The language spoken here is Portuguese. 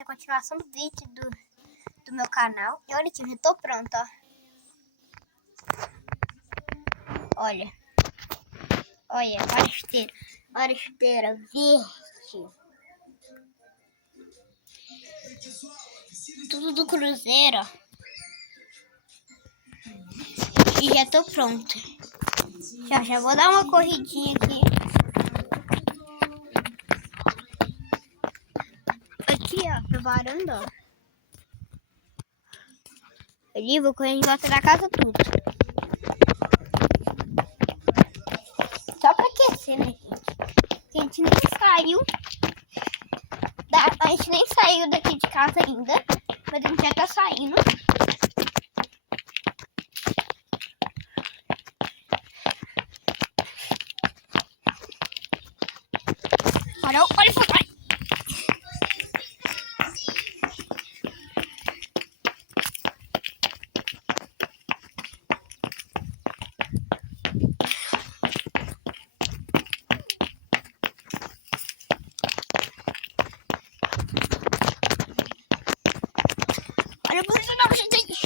A continuação do vídeo do meu canal. E olha aqui, eu já tô pronta, ó. Olha. Olha a esteira verde. Tudo do cruzeiro, ó. E já tô pronta. Já vou dar uma corridinha aqui. Aqui, ó, na varanda, ó. Ali, vou correr em volta da casa tudo. Só pra aquecer, né, gente? A gente nem saiu. A gente nem saiu daqui de casa ainda. Mas a gente já tá saindo. Olha o papai. Olha o papai, não, gente.